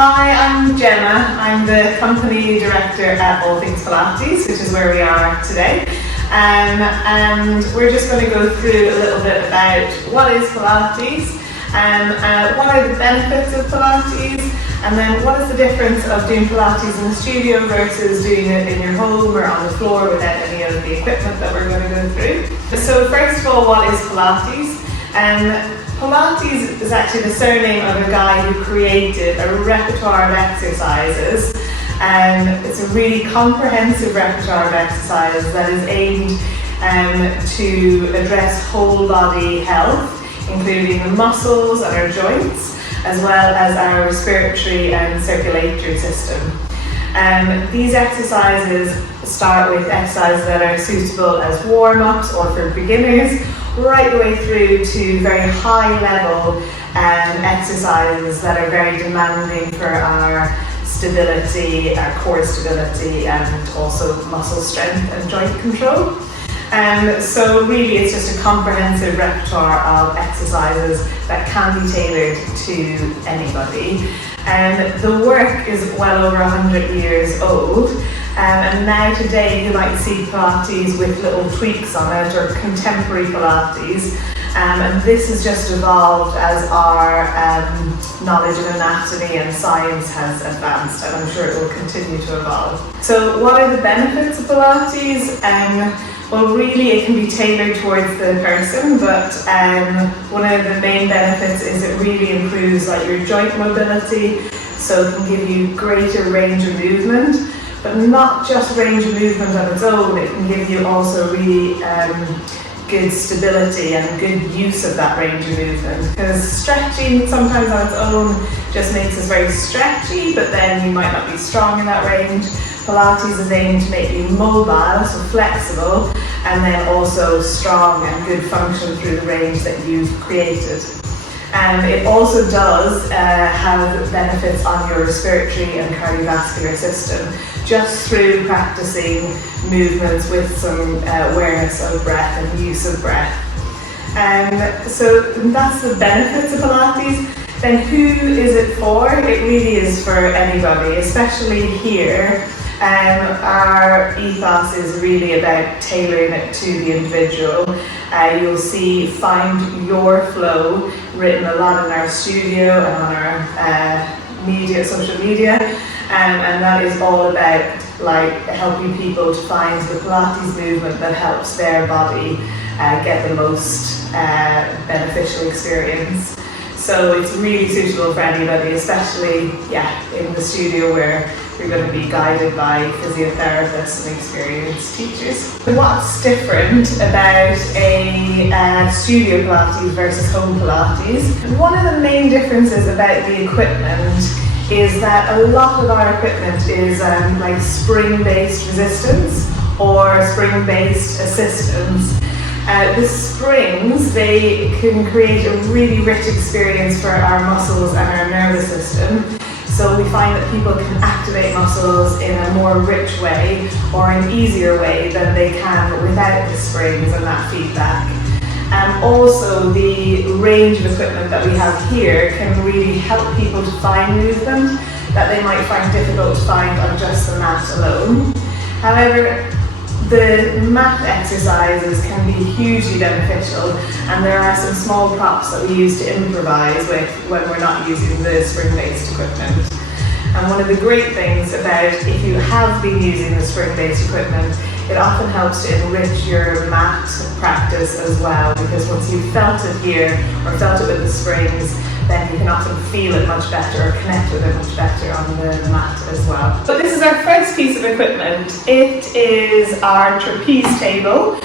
Hi, I'm Gemma. I'm the company director at All Things Pilates, which is where we are today. And we're just going to go through a little bit about what is Pilates, what are the benefits of Pilates, and then what is the difference of doing Pilates in the studio versus doing it in your home or on the floor without any of the equipment that we're going to go through. So first of all, what is Pilates? Pilates is actually the surname of a guy who created a repertoire of exercises. It's a really comprehensive repertoire of exercises that is aimed to address whole body health, including the muscles and our joints, as well as our respiratory and circulatory system. These exercises start with exercises that are suitable as warm-ups or for beginners, right the way through to very high level exercises that are very demanding for our stability, our core stability, and also muscle strength and joint control. So really it's just a comprehensive repertoire of exercises that can be tailored to anybody. The work is well over 100 years old, and now today you might see Pilates with little tweaks on it, or contemporary Pilates, and this has just evolved as our knowledge of anatomy and science has advanced, and I'm sure it will continue to evolve. So what are the benefits of Pilates? Well, really it can be tailored towards the person, but one of the main benefits is it really improves your joint mobility, so it can give you greater range of movement, but not just range of movement on its own, it can give you also really good stability and good use of that range of movement, because stretching sometimes on its own just makes us very stretchy, but then you might not be strong in that range. Pilates is aimed to make you mobile, so flexible, and then also strong and good function through the range that you've created. It also does have benefits on your respiratory and cardiovascular system, just through practicing movements with some awareness of breath and use of breath. So that's the benefits of Pilates. Then who is it for? It really is for anybody, especially here. Our ethos is really about tailoring it to the individual. You'll see "Find Your Flow" written a lot in our studio and on our social media, and that is all about helping people to find the Pilates movement that helps their body get the most beneficial experience. So it's really suitable for anybody, especially in the studio where you're going to be guided by physiotherapists and experienced teachers. What's different about a studio Pilates versus home Pilates? One of the main differences about the equipment is that a lot of our equipment is spring-based resistance or spring-based assistance. The springs, they can create a really rich experience for our muscles and our nervous system. So we find that people can activate muscles in a more rich way or an easier way than they can without the springs and that feedback. And also the range of equipment that we have here can really help people to find movement that they might find difficult to find on just the mat alone. However, the mat exercises can be hugely beneficial, and there are some small props that we use to improvise with when we're not using the spring-based equipment. And one of the great things about if you have been using the spring-based equipment, it often helps to enrich your mat practice as well, because once you've felt it here or felt it with the springs, then you can often feel it much better or connect with it much better on the mat as well. But this is our first piece of equipment. It is our trapeze table.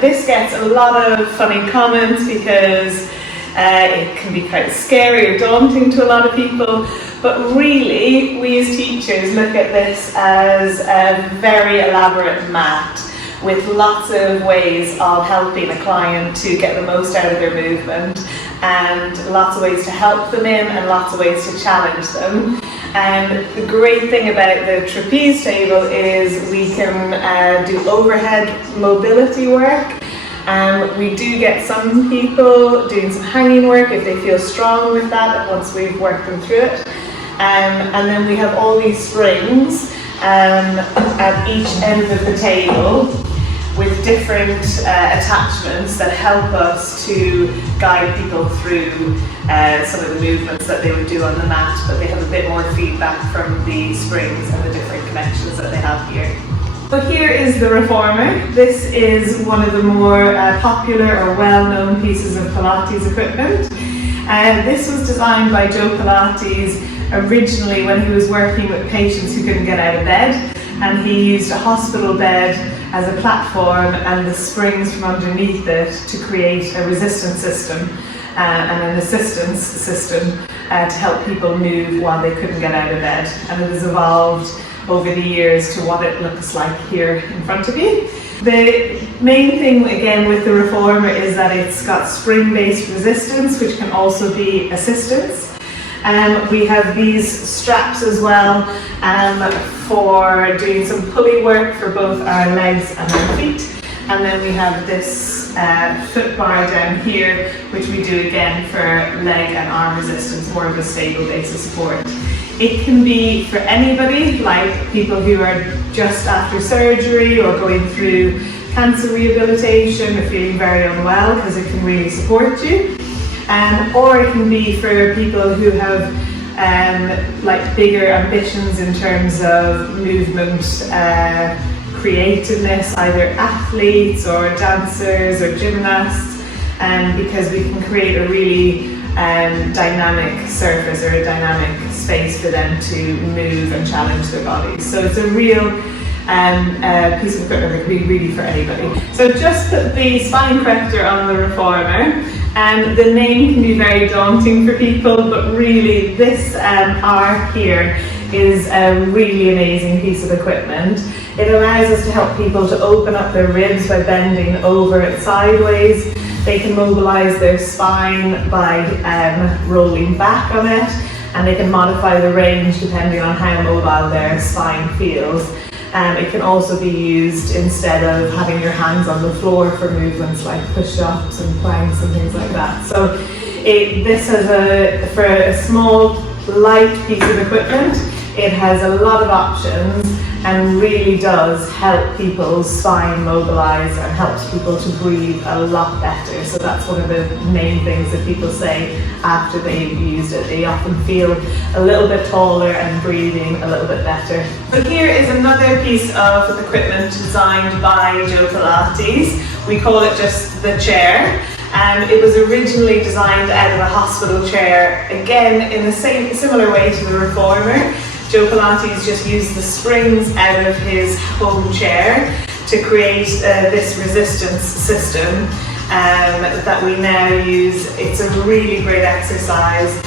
This gets a lot of funny comments because it can be quite scary or daunting to a lot of people. But really, we as teachers look at this as a very elaborate mat with lots of ways of helping a client to get the most out of their movement, and lots of ways to help them in and lots of ways to challenge them. And the great thing about the trapeze table is we can do overhead mobility work. We do get some people doing some hanging work if they feel strong with that once we've worked them through it. And then we have all these springs at each end of the table with different attachments that help us to guide people through some of the movements that they would do on the mat, but they have a bit more feedback from the springs and the different connections that they have here. So here is the reformer. This is one of the more popular or well-known pieces of Pilates equipment. This was designed by Joe Pilates originally when he was working with patients who couldn't get out of bed, and he used a hospital bed as a platform and the springs from underneath it to create a resistance system and an assistance system to help people move while they couldn't get out of bed. And it has evolved over the years to what it looks like here in front of you. The main thing again with the reformer is that it's got spring-based resistance, which can also be assistance. We have these straps as well for doing some pulley work for both our legs and our feet. And then we have this foot bar down here, which we do again for leg and arm resistance, more of a stable base of support. It can be for anybody, like people who are just after surgery or going through cancer rehabilitation or feeling very unwell, because it can really support you. Or it can be for people who have like bigger ambitions in terms of movement, creativeness, either athletes or dancers or gymnasts, because we can create a really dynamic surface or a dynamic space for them to move and challenge their bodies. So it's a real piece of equipment that can be really for anybody. So just put the spine corrector on the reformer. The name can be very daunting for people, but really this arc here is a really amazing piece of equipment. It allows us to help people to open up their ribs by bending over and sideways. They can mobilize their spine by rolling back on it, and they can modify the range depending on how mobile their spine feels. It can also be used instead of having your hands on the floor for movements like push-ups and planks and things like that. So this has for a small, light piece of equipment, it has a lot of options and really does help people's spine mobilize and helps people to breathe a lot better. So that's one of the main things that people say after they've used it. They often feel a little bit taller and breathing a little bit better. So here is another piece of equipment designed by Joe Pilates. We call it just the chair. It was originally designed out of a hospital chair, again in the similar way to the reformer. Joe Pilates just used the springs out of his home chair to create this resistance system that we now use. It's a really great exercise.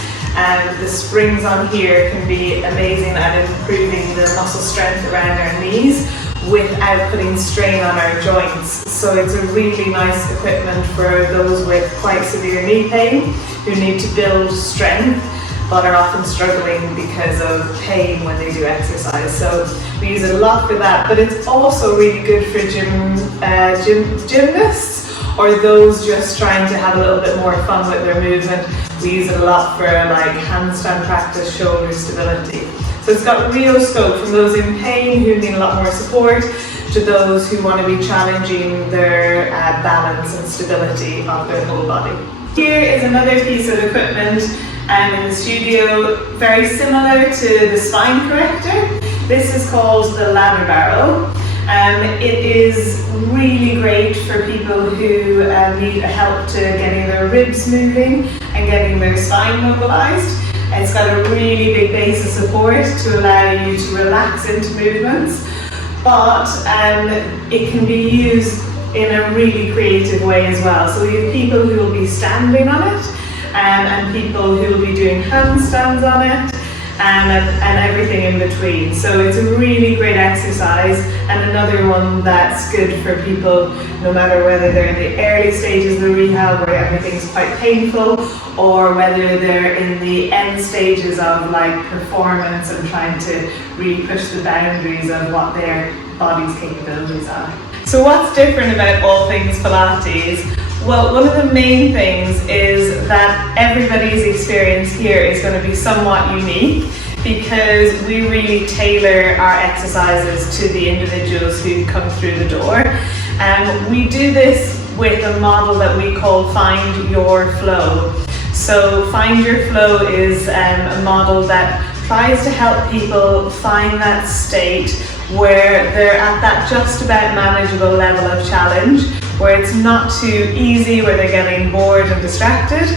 The springs on here can be amazing at improving the muscle strength around our knees without putting strain on our joints. So it's a really nice equipment for those with quite severe knee pain who need to build strength but are often struggling because of pain when they do exercise. So we use it a lot for that, but it's also really good for gymnasts or those just trying to have a little bit more fun with their movement. We use it a lot for like handstand practice, shoulder stability. So it's got real scope from those in pain who need a lot more support to those who want to be challenging their balance and stability of their whole body. Here is another piece of equipment in the studio, very similar to the spine corrector. This is called the ladder barrel. It is really great for people who need help to getting their ribs moving and getting their spine mobilized. It's got a really big base of support to allow you to relax into movements, but it can be used in a really creative way as well. So we have people who will be standing on it, and people who will be doing handstands on it, and everything in between. So it's a really great exercise, and another one that's good for people no matter whether they're in the early stages of the rehab where everything's quite painful, or whether they're in the end stages of like performance and trying to really push the boundaries of what their body's capabilities are. So what's different about all things Pilates? Well, one of the main things is that everybody's experience here is going to be somewhat unique. because we really tailor our exercises to the individuals who come through the door. We do this with a model that we call Find Your Flow. So Find Your Flow is a model that tries to help people find that state where they're at that just about manageable level of challenge, where it's not too easy, where they're getting bored and distracted,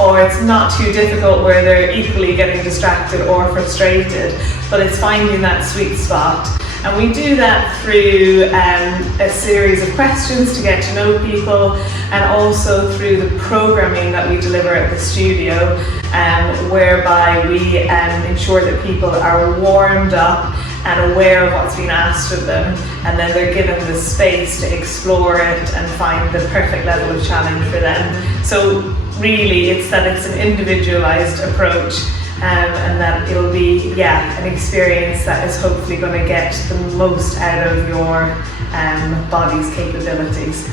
or it's not too difficult where they're equally getting distracted or frustrated, but it's finding that sweet spot. And we do that through a series of questions to get to know people, and also through the programming that we deliver at the studio, whereby we ensure that people are warmed up and aware of what's been asked of them, and then they're given the space to explore it and find the perfect level of challenge for them. So really it's an individualized approach, and that it'll be an experience that is hopefully going to get the most out of your body's capabilities.